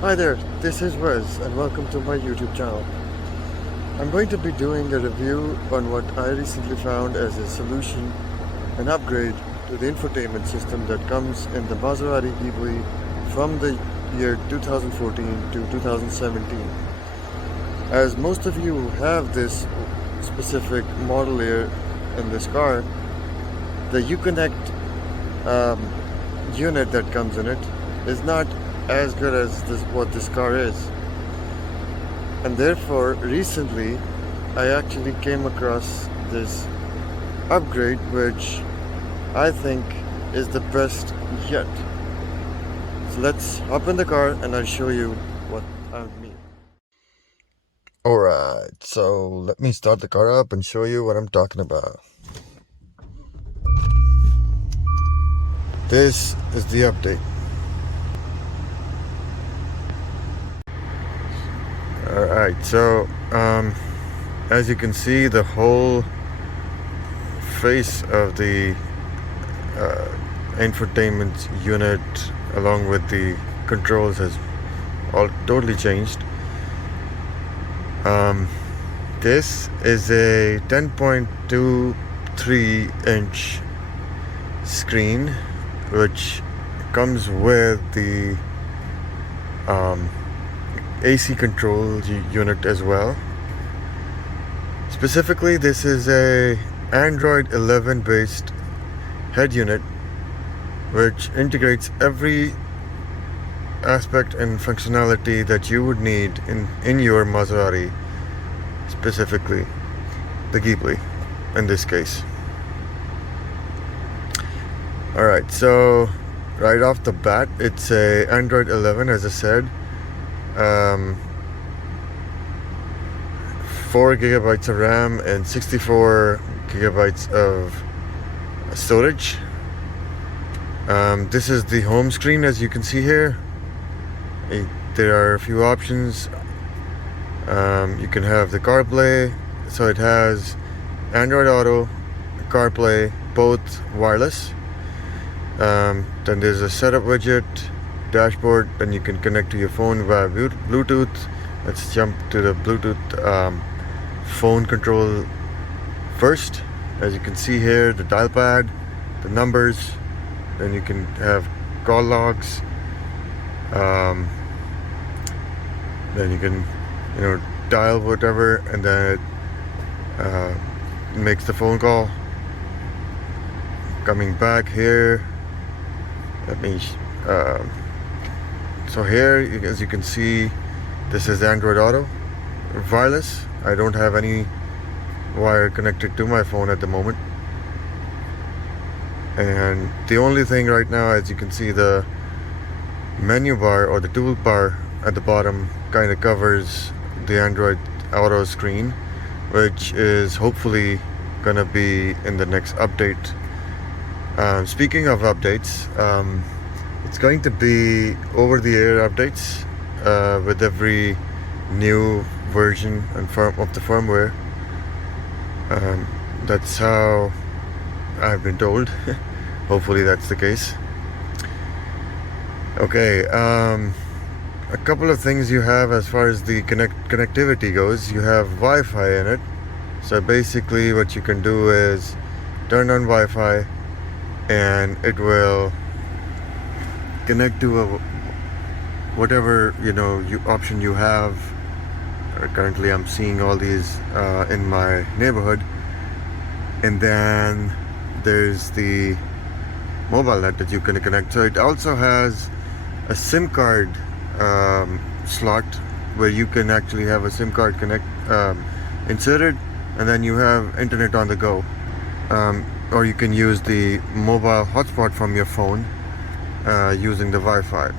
Hi there, this is Wes and welcome to my YouTube channel. I'm going to be doing a review on what I recently found as a solution, an upgrade to the infotainment system that comes in the Maserati Ghibli from the year 2014 to 2017. As most of you have this specific model year in this car, the Uconnect unit that comes in it is not as good as what this car is, and therefore recently I actually came across this upgrade which I think is the best yet. So let's hop in the car and I'll show you what I mean. Alright, so let me start the car up and show you what I'm talking about. This is the update. Alright, so as you can see, the whole face of the infotainment unit along with the controls has all totally changed. This is a 10.23 inch screen which comes with the AC control unit as well. Specifically, this is a Android 11 based head unit which integrates every aspect and functionality that you would need in your Maserati, specifically the Ghibli in this case. Alright, so right off the bat, it's a Android 11, as I said. 4 gigabytes of RAM and 64 gigabytes of storage. This is the home screen, as you can see here. There are a few options. You can have the CarPlay, so it has Android Auto, CarPlay, both wireless. Then there's a setup widget, dashboard, then you can connect to your phone via Bluetooth. Let's jump to the Bluetooth phone control first. As you can see here, the dial pad, the numbers, then you can have call logs, then you can dial whatever, and then it makes the phone call. Coming back here, let me so here, as you can see, this is Android Auto, wireless. I don't have any wire connected to my phone at the moment, and the only thing right now, as you can see, the menu bar or the toolbar at the bottom kind of covers the Android Auto screen, which is hopefully gonna be in the next update. Speaking of updates, it's going to be over-the-air updates with every new version and of the firmware. That's how I've been told. Hopefully that's the case. Okay, a couple of things you have as far as the connectivity goes. You have Wi-Fi in it. So basically what you can do is turn on Wi-Fi and it will connect to whatever option you have. Currently I'm seeing all these in my neighborhood, and then there's the mobile net that you can connect. So it also has a SIM card slot where you can actually have a SIM card inserted, and then you have internet on the go, or you can use the mobile hotspot from your phone using the Wi-Fi.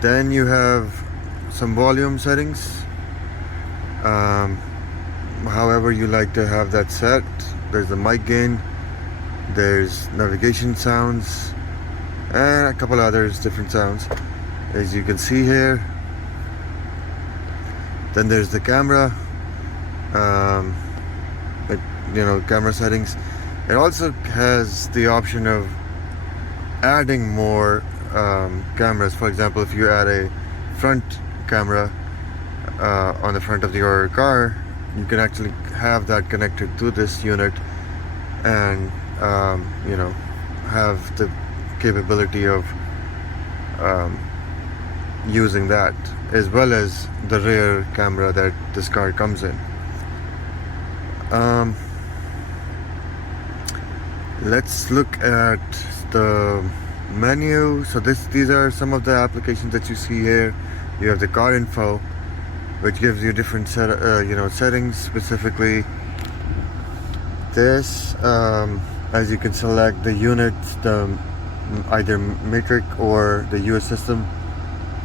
Then you have some volume settings, however you like to have that set. There's the mic gain, there's navigation sounds, and a couple others different sounds, as you can see here. Then there's the camera, camera settings. It also has the option of adding more cameras. For example, if you add a front camera on the front of your car, you can actually have that connected to this unit and you know, have the capability of using that, as well as the rear camera that this car comes in. Let's look at the menu. So these are some of the applications that you see here. You have the car info, which gives you different settings. Specifically this, as you can select the units, the either metric or the US system,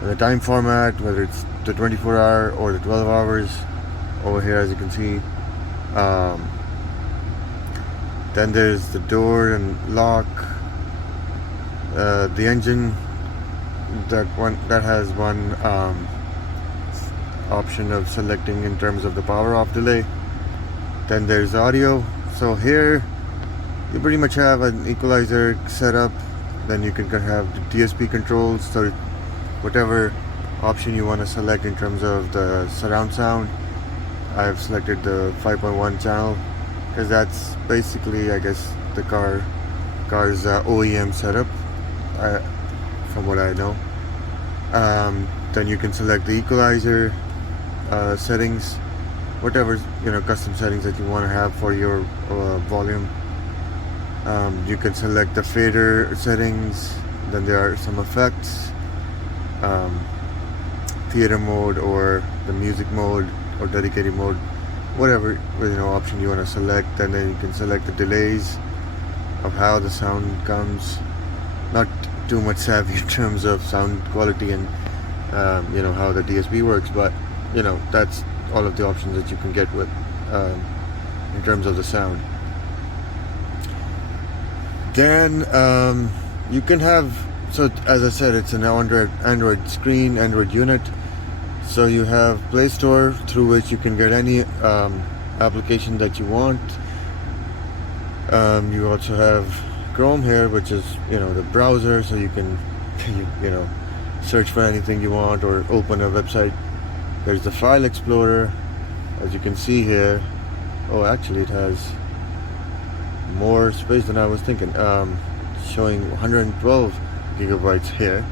the time format, whether it's the 24-hour or the 12 hours over here, as you can see. Then there's the door and lock, the engine, that has one option of selecting in terms of the power off delay. Then there's audio. So here you pretty much have an equalizer setup. Then you can have the DSP controls, so whatever option you want to select in terms of the surround sound. I've selected the 5.1 channel because that's basically, I guess, the car's OEM setup, from what I know. Then you can select the equalizer settings, whatever custom settings that you want to have for your volume. You can select the fader settings. Then there are some effects, theater mode or the music mode or dedicated mode, whatever option you want to select. And then you can select the delays of how the sound comes. Not too much savvy in terms of sound quality and how the DSP works, but that's all of the options that you can get with in terms of the sound. Then you can have, so as I said, it's an Android screen, Android unit. So you have Play Store, through which you can get any application that you want. You also have Chrome here, which is the browser, so you can search for anything you want or open a website. There's the File Explorer, as you can see here. Oh, actually it has more space than I was thinking, showing 112 gigabytes here.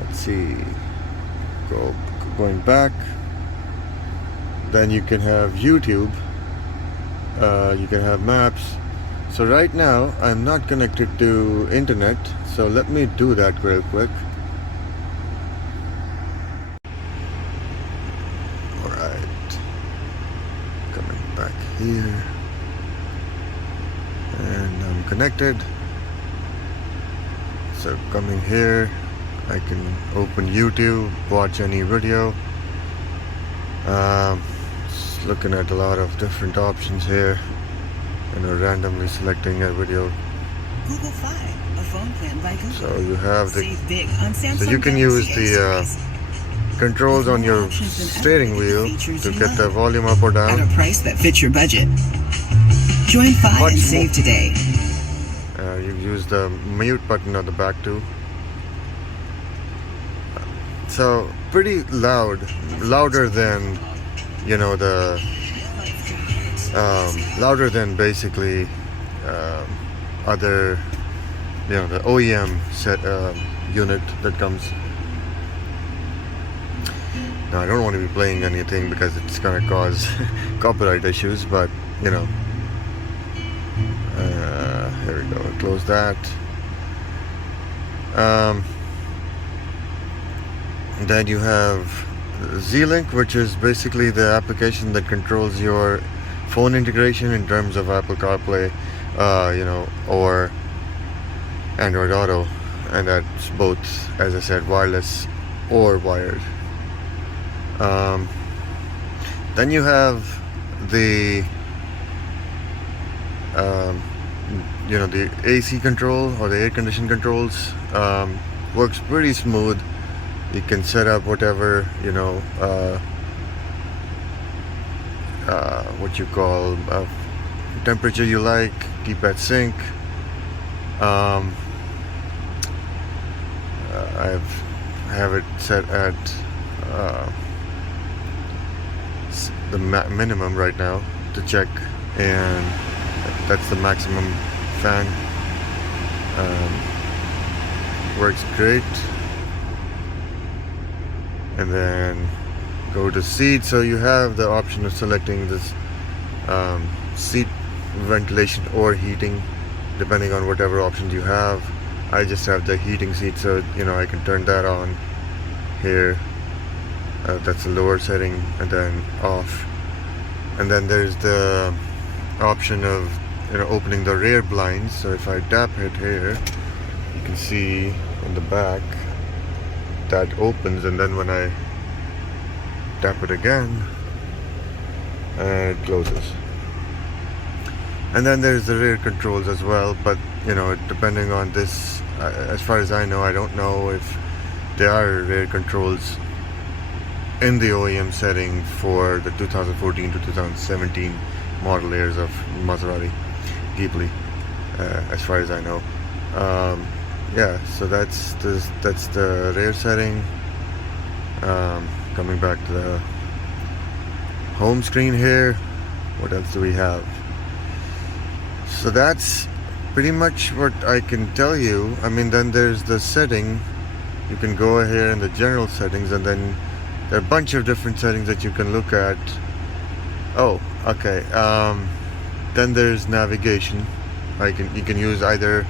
Let's see, going back, then you can have YouTube, you can have maps. So right now I'm not connected to internet, so let me do that real quick. Alright, coming back here, and I'm connected. So coming here, I can open YouTube, watch any video. Just looking at a lot of different options here, randomly selecting a video. Google Fi, a phone plan by Google. So you have the, Save big on Samsung so you can use Galaxy the A-series. controls on your steering wheel to get the volume up or down. At a price that fits your budget. Join Fi and save today. You use the mute button on the back too. So pretty loud, louder than louder than basically other the OEM set unit that comes. Now I don't want to be playing anything because it's gonna cause copyright issues, but here we go, close that. Then you have Z-Link, which is basically the application that controls your phone integration in terms of Apple CarPlay, or Android Auto, and that's both, as I said, wireless or wired. Then you have the the AC control or the air condition controls. Works pretty smooth. You can set up whatever what you call temperature you like, keep at sync. Um, I have it set at the minimum right now to check, and that's the maximum fan. Works great. And then go to seat. So you have the option of selecting this seat ventilation or heating, depending on whatever options you have. I just have the heating seat, so I can turn that on here. That's the lower setting, and then off. And then there's the option of opening the rear blinds. So if I tap it here, you can see in the back that opens, and then when I tap it again, it closes. And then there's the rear controls as well, but depending on this, as far as I know, I don't know if there are rear controls in the OEM setting for the 2014 to 2017 model years of Maserati Ghibli, as far as I know. Yeah, so that's the rear setting. Coming back to the home screen here, what else do we have? So that's pretty much what I can tell you. I mean, then there's the setting. You can go here in the general settings, and then there are a bunch of different settings that you can look at. Oh, okay. Then there's navigation. You can use either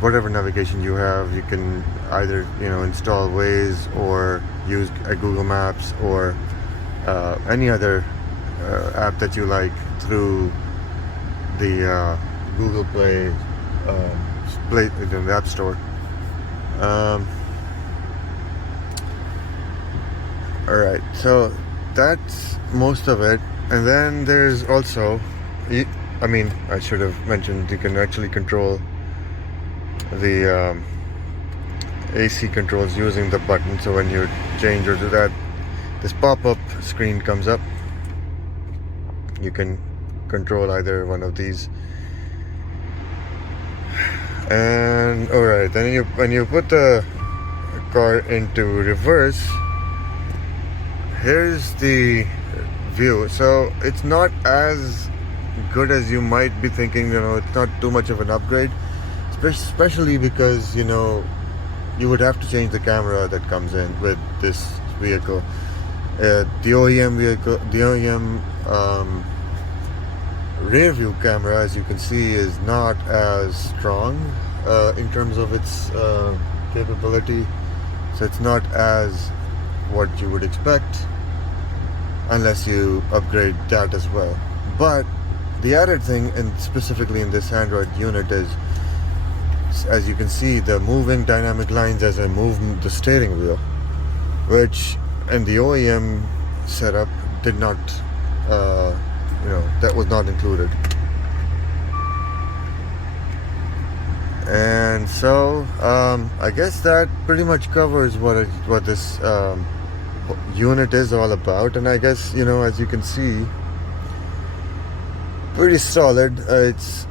whatever navigation you have. You can either install Waze or use Google Maps or any other app that you like through the Google Play in the App Store. Alright, so that's most of it. And then there's also, I should have mentioned, you can actually control the AC controls using the button. So when you change or do that, this pop-up screen comes up. You can control either one of these. And alright, then when you put the car into reverse, here's the view. So it's not as good as you might be thinking. It's not too much of an upgrade, especially because you would have to change the camera that comes in with this vehicle. The OEM rear view camera, as you can see, is not as strong in terms of its capability. So it's not as what you would expect unless you upgrade that as well. But the added thing, and specifically in this Android unit, is, as you can see, the moving dynamic lines as I move the steering wheel, which in the OEM setup did not, that was not included. And so I guess that pretty much covers what this unit is all about. And I guess as you can see, pretty solid. It's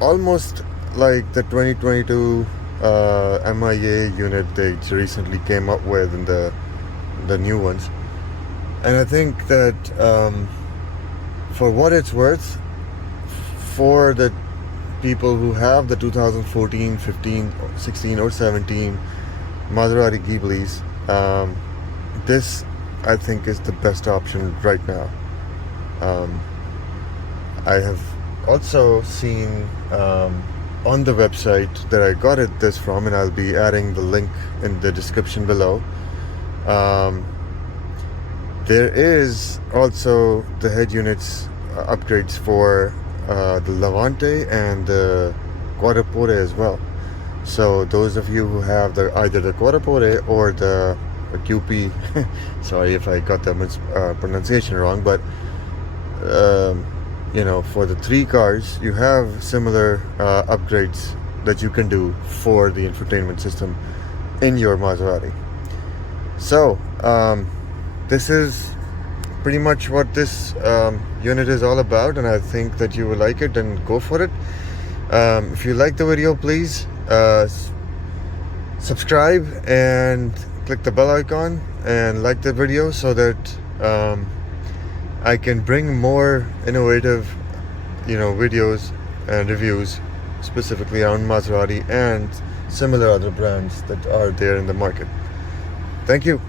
almost like the 2022 MIA unit they recently came up with in the new ones. And I think that for what it's worth, for the people who have the 2014, 15, 16 or 17 Maserati Ghiblis, this I think is the best option right now. I have also seen on the website that I got this from, and I'll be adding the link in the description below. There is also the head units upgrades for the Levante and the Quadrupore as well. So those of you who have either the Quadrupore or the QP, sorry if I got the pronunciation wrong, but for the three cars, you have similar upgrades that you can do for the infotainment system in your Maserati. So this is pretty much what this unit is all about, and I think that you will like it and go for it. If you like the video, please subscribe and click the bell icon and like the video so that I can bring more innovative, videos and reviews specifically on Maserati and similar other brands that are there in the market. Thank you.